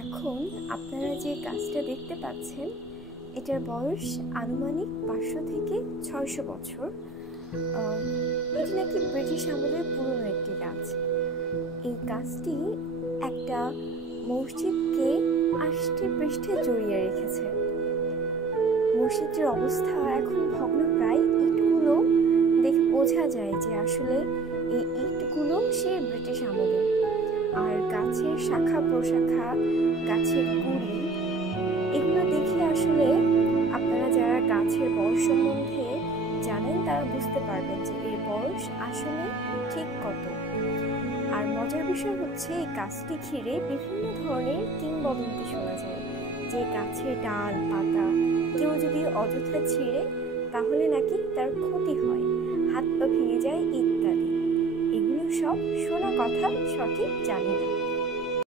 এখন আপনারা যে গাছটা দেখতে পাচ্ছেন এটার বয়স আনুমানিক 500 থেকে 600 বছর। এটি নাকি ব্রিটিশ আমলের পুরনো একটি গাছ। এই গাছটি একটা মসজিদকে আষ্টে পৃষ্ঠে জড়িয়ে রেখেছে। মসজিদের অবস্থা এখন ভগ্নপ্রায়। ইটগুলো দেখে বোঝা যায় যে আসলে এই ইটগুলো সেই ব্রিটিশ আমলের। আর গাছের শাখা প্রশাখা, গাছের গুড়ি, এগুলো দেখে আসলে আপনারা যারা গাছের বয়স সম্বন্ধে জানেন তারা বুঝতে পারবেন যে এর বয়স আসলে ঠিক কত। আর মজার বিষয় হচ্ছে এই গাছটি ঘিরে বিভিন্ন ধরনের কিংবদন্তি শোনা যায়, যে গাছের ডাল পাতা কেউ যদি অযথা ছিঁড়ে তাহলে নাকি তার ক্ষতি হয়, হাত পা ভেঙে যায় ইত্যাদি। এগুলো সব শোনা কথা, সঠিক জানি না।